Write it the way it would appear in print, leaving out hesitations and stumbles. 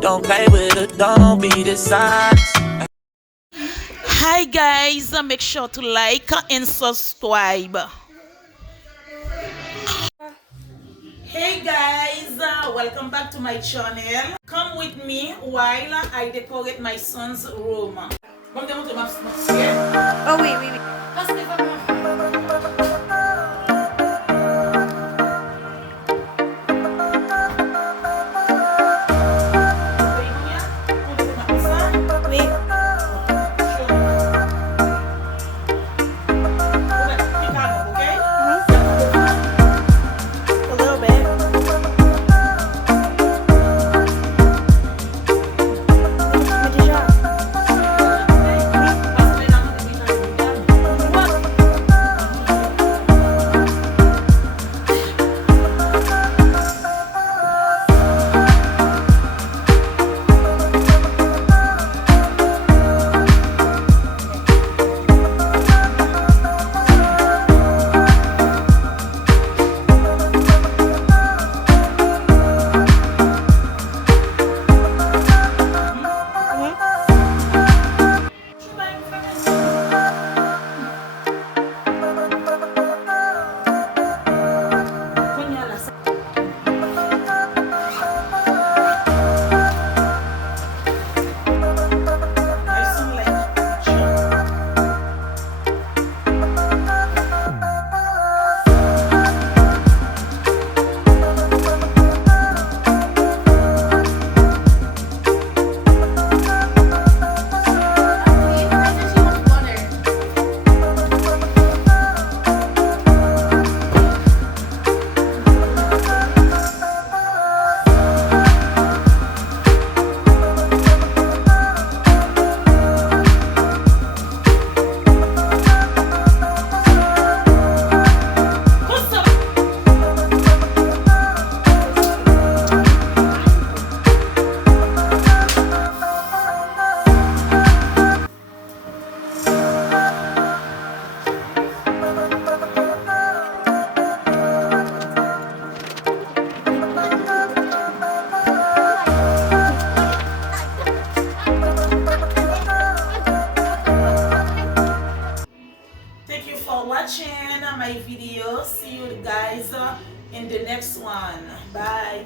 Don't play with it, don't be dishonest. Hi guys, make sure to like and subscribe. Hey guys, welcome back to my channel. Come with me while I decorate my son's room. Oh, oui. Oui. A little bit. Mais déjà. Thank you for watching my video. See you guys in the next one. Bye.